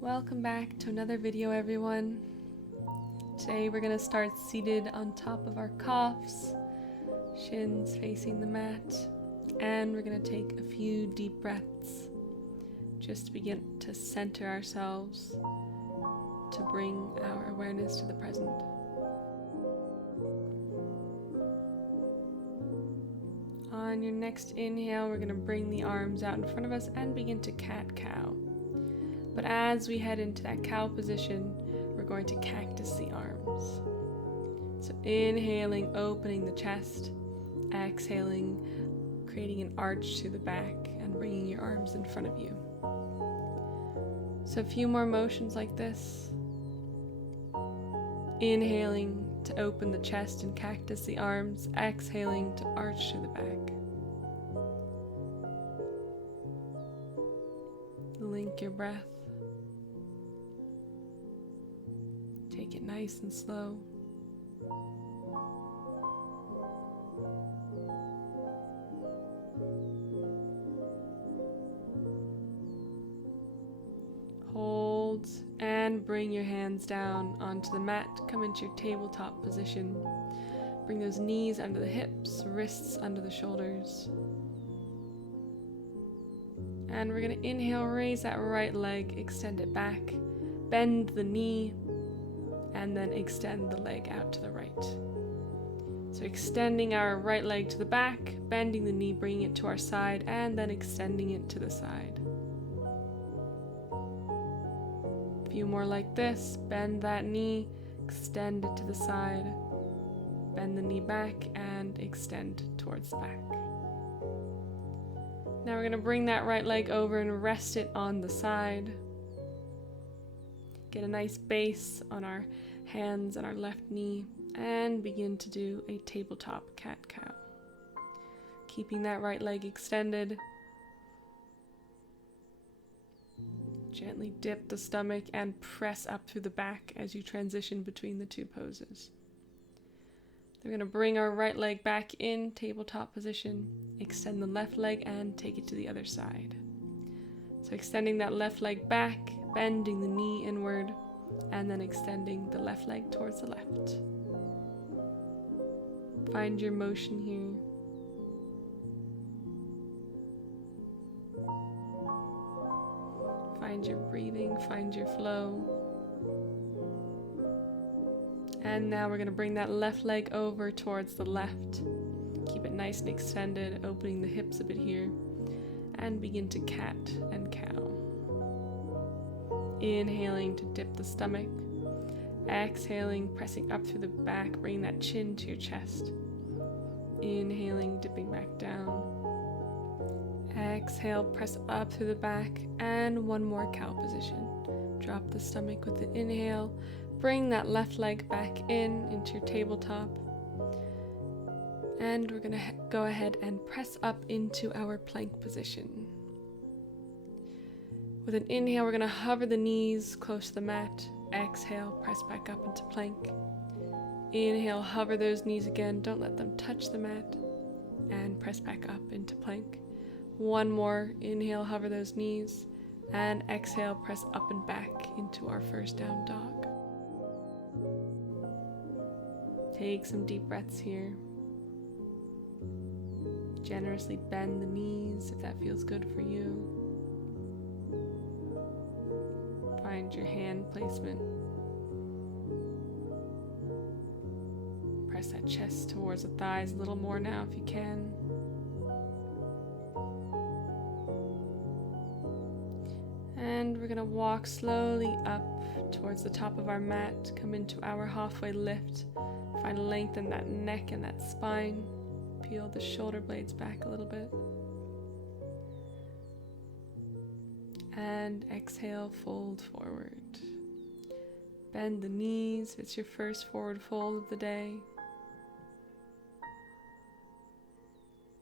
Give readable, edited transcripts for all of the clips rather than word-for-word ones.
Welcome back to another video, everyone. Today we're going to start seated on top of our calves, shins facing the mat, and we're going to take a few deep breaths just to begin to center ourselves, to bring our awareness to the present. On your next inhale, we're going to bring the arms out in front of us and begin to cat-cow. But as we head into that cow position, we're going to cactus the arms. So inhaling, opening the chest, exhaling, creating an arch to the back and bringing your arms in front of you. So a few more motions like this. Inhaling to open the chest and cactus the arms, exhaling to arch to the back. Link your breath. Take it nice and slow. Hold and bring your hands down onto the mat. Come into your tabletop position. Bring those knees under the hips, wrists under the shoulders. And we're going to inhale, raise that right leg, extend it back, bend the knee, and then extend the leg out to the right. So extending our right leg to the back, bending the knee, bringing it to our side, and then extending it to the side. A few more like this. Bend that knee, extend it to the side, bend the knee back, and extend towards the back. Now we're going to bring that right leg over and rest it on the side. Get a nice base on our hands and our left knee and begin to do a tabletop cat-cow. Keeping that right leg extended. Gently dip the stomach and press up through the back as you transition between the two poses. We're going to bring our right leg back in tabletop position, extend the left leg and take it to the other side. So extending that left leg back, bending the knee inward, and then extending the left leg towards the left. Find your motion here. Find your breathing, find your flow. And now we're going to bring that left leg over towards the left. Keep it nice and extended, opening the hips a bit here. And begin to cat and cow. Inhaling to dip the stomach. Exhaling, pressing up through the back, bringing that chin to your chest. Inhaling, dipping back down. Exhale, press up through the back, and one more cow position. Drop the stomach with the inhale. Bring that left leg back into your tabletop. And we're going to go ahead and press up into our plank position. With an inhale, we're going to hover the knees close to the mat. Exhale, press back up into plank. Inhale, hover those knees again. Don't let them touch the mat. And press back up into plank. One more. Inhale, hover those knees. And exhale, press up and back into our first down dog. Take some deep breaths here. Generously bend the knees if that feels good for you. Find your hand placement. Press that chest towards the thighs a little more now if you can. And we're going to walk slowly up towards the top of our mat. Come into our halfway lift. Find length in that neck and that spine. Peel the shoulder blades back a little bit. And exhale, fold forward. Bend the knees. It's your first forward fold of the day.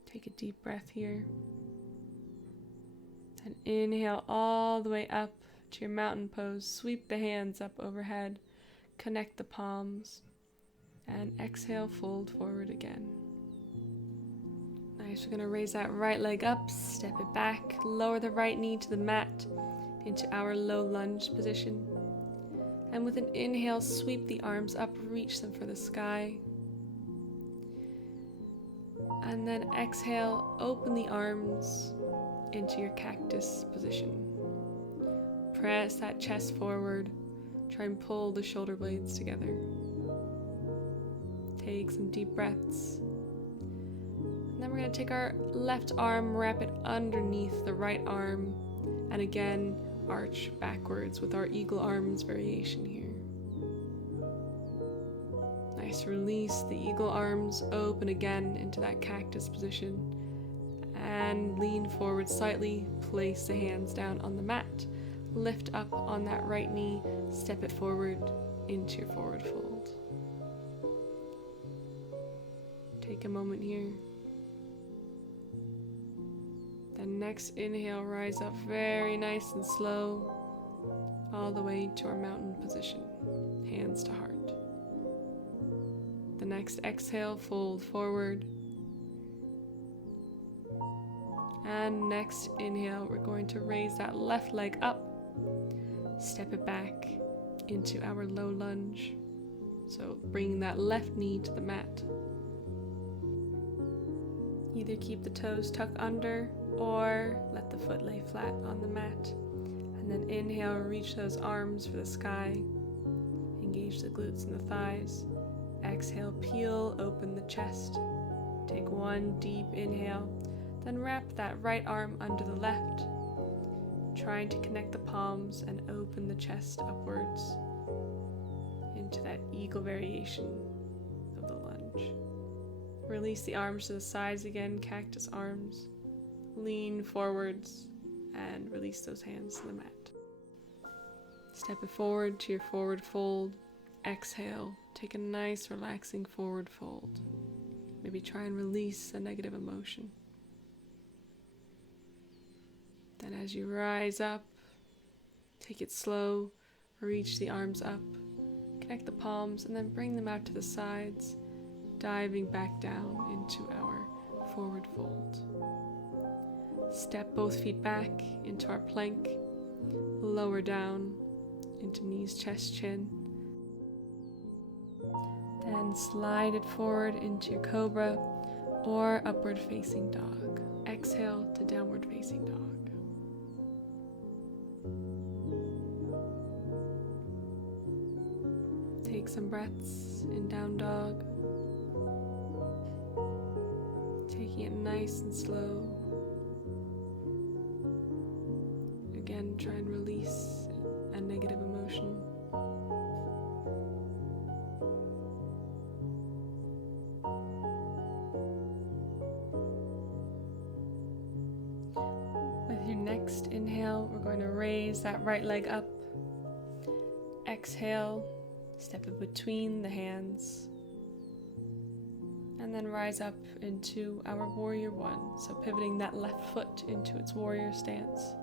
Take a deep breath here. And inhale all the way up to your mountain pose. Sweep the hands up overhead. Connect the palms. And exhale, fold forward again. Nice, we're going to raise that right leg up, step it back, lower the right knee to the mat. into our low lunge position. And with an inhale, sweep the arms up, reach them for the sky. And then exhale, open the arms into your cactus position. Press that chest forward. Try and pull the shoulder blades together. Take some deep breaths. And then we're going to take our left arm, wrap it underneath the right arm, and again, arch backwards with our eagle arms variation here. Nice, release the eagle arms, open again into that cactus position, and lean forward slightly, place the hands down on the mat, lift up on that right knee, step it forward into your forward fold. Take a moment here. Then next inhale, rise up very nice and slow, all the way to our mountain position, hands to heart. The next exhale, fold forward. And next inhale, we're going to raise that left leg up, step it back into our low lunge. So bring that left knee to the mat. Either keep the toes tucked under or let the foot lay flat on the mat. And then inhale, reach those arms for the sky. Engage the glutes and the thighs. Exhale, peel open the chest. Take one deep inhale, then wrap that right arm under the left, trying to connect the palms and open the chest upwards into that eagle variation of the lunge. Release the arms to the sides again, cactus arms. Lean forwards and release those hands to the mat. Step it forward to your forward fold. Exhale, take a nice relaxing forward fold. Maybe try and release a negative emotion. Then as you rise up, take it slow, reach the arms up, connect the palms, and then bring them out to the sides, diving back down into our forward fold. Step both feet back into our plank, lower down into knees, chest, chin. Then slide it forward into your cobra or upward facing dog. Exhale to downward facing dog. Take some breaths in down dog. Taking it nice and slow. Again, try and release a negative emotion. With your next inhale, we're going to raise that right leg up. Exhale, step it between the hands. And then rise up into our warrior one. So pivoting that left foot into its warrior stance.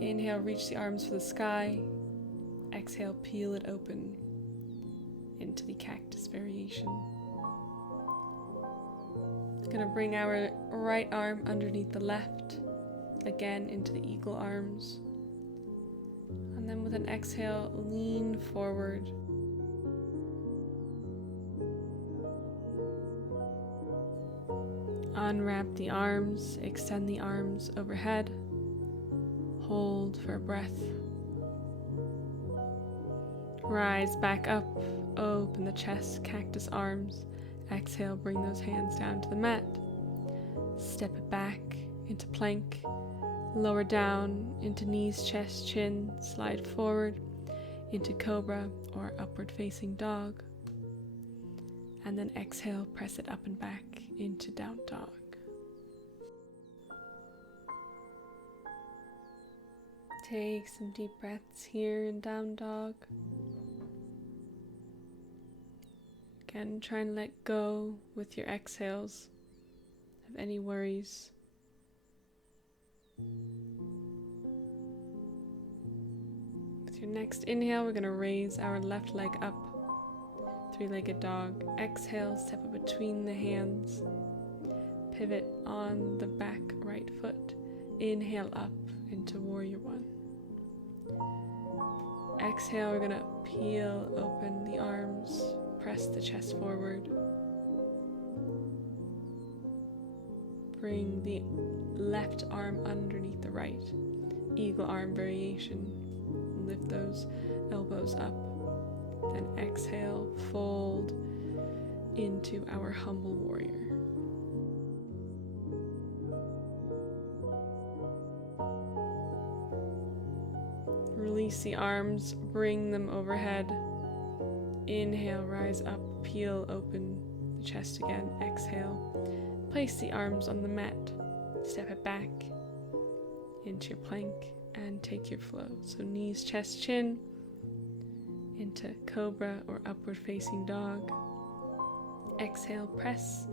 Inhale, reach the arms for the sky. Exhale, peel it open into the cactus variation. Gonna bring our right arm underneath the left, again into the eagle arms. And then with an exhale, lean forward. Unwrap the arms, extend the arms overhead. Hold for a breath. Rise back up, open the chest, cactus arms. Exhale, bring those hands down to the mat. Step it back into plank. Lower down into knees, chest, chin. Slide forward into cobra or upward facing dog. And then exhale, press it up and back into down dog. Take some deep breaths here in down dog. Again, try and let go with your exhales of any worries. With your next inhale, we're going to raise our left leg up, three-legged dog. Exhale, step it between the hands. Pivot on the back right foot. Inhale up into warrior one. exhale, we're going to peel open the arms, press the chest forward. Bring the left arm underneath the right. Eagle arm variation. Lift those elbows up. Then exhale, fold into our humble warrior. Release the arms, bring them overhead. Inhale, rise up, peel open the chest again. Exhale, place the arms on the mat, step it back into your plank and take your flow. So knees, chest, chin into cobra or upward facing dog. Exhale, press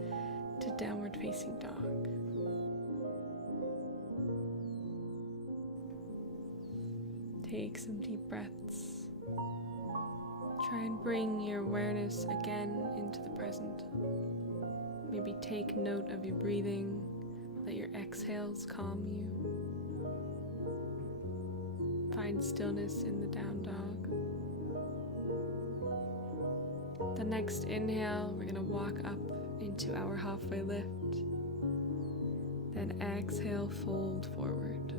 to downward facing dog. Take some deep breaths. Try and bring your awareness again into the present. Maybe take note of your breathing. Let your exhales calm you. Find stillness in the down dog. The next inhale, we're going to walk up into our halfway lift. Then exhale, fold forward.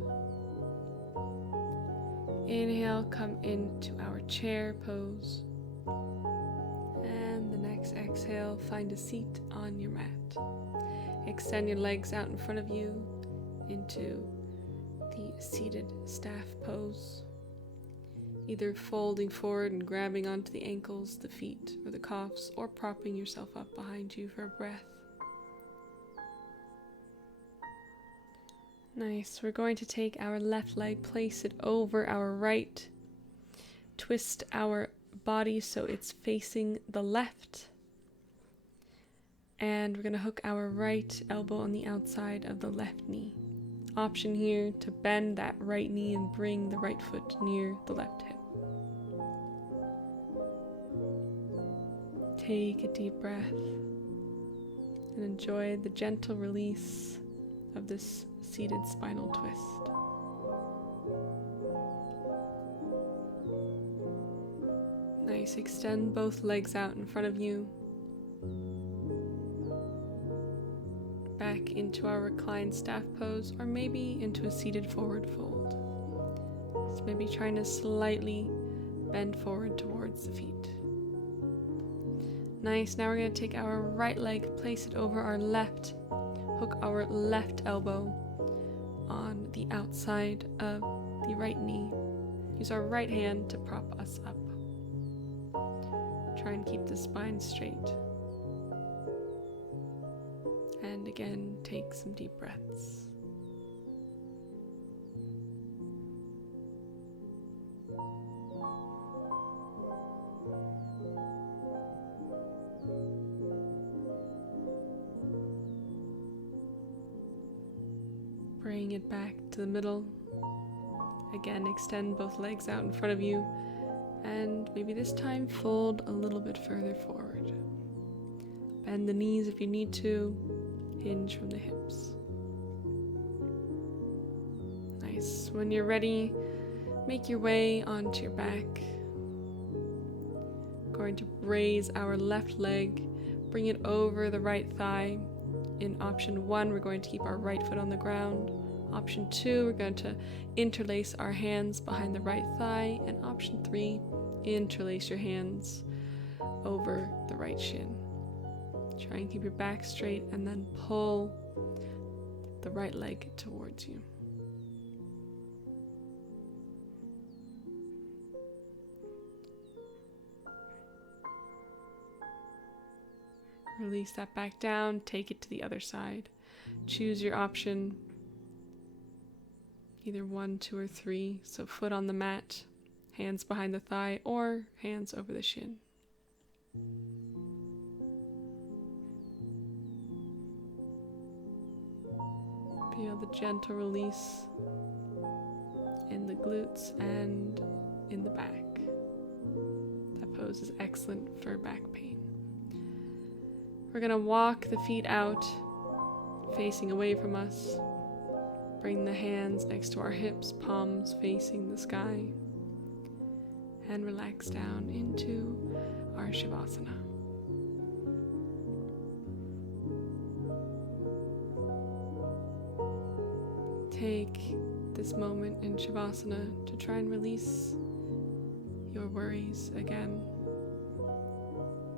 Inhale, come into our chair pose. And the next exhale, find a seat on your mat. Extend your legs out in front of you into the seated staff pose. Either folding forward and grabbing onto the ankles, the feet, or the calves, or propping yourself up behind you for a breath. Nice. We're going to take our left leg, place it over our right. Twist our body so it's facing the left. And we're going to hook our right elbow on the outside of the left knee. Option here to bend that right knee and bring the right foot near the left hip. Take a deep breath and enjoy the gentle release of this seated spinal twist. Nice. Extend both legs out in front of you. Back into our reclined staff pose, or maybe into a seated forward fold. So maybe trying to slightly bend forward towards the feet. Nice. Now we're going to take our right leg, place it over our left, hook our left elbow on the outside of the right knee. Use our right hand to prop us up. Try and keep the spine straight. And again, take some deep breaths. Bring it back to the middle. Again, extend both legs out in front of you, and maybe this time fold a little bit further forward. Bend the knees if you need to, hinge from the hips. Nice. When you're ready, make your way onto your back. Going to raise our left leg, bring it over the right thigh. In option 1, we're going to keep our right foot on the ground. Option 2, we're going to interlace our hands behind the right thigh. And option 3, interlace your hands over the right shin. Try and keep your back straight and then pull the right leg towards you. Release that back down, take it to the other side. Choose your option, either 1, 2, or 3. So foot on the mat, hands behind the thigh, or hands over the shin. Feel the gentle release in the glutes and in the back. That pose is excellent for back pain. We're going to walk the feet out, facing away from us. Bring the hands next to our hips, palms facing the sky. and relax down into our Savasana. Take this moment in Savasana to try and release your worries again.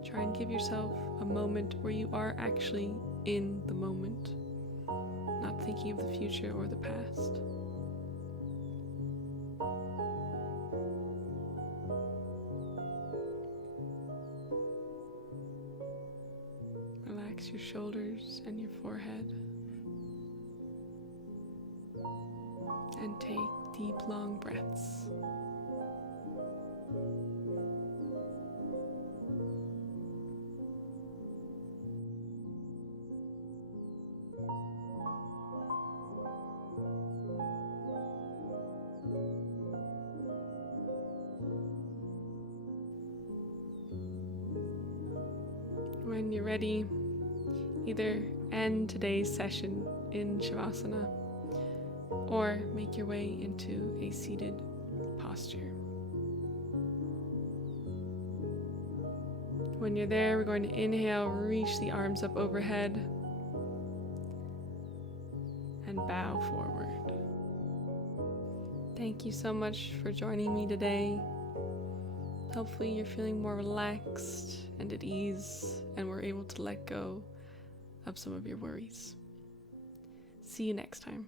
Try and give yourself a moment where you are actually in the moment, not thinking of the future or the past. Relax your shoulders and your forehead. And take deep, long breaths. When you're ready, either end today's session in Savasana or make your way into a seated posture. When you're there, we're going to inhale, reach the arms up overhead, and bow forward. Thank you so much for joining me today. Hopefully you're feeling more relaxed and at ease, and we're able to let go of some of your worries. See you next time.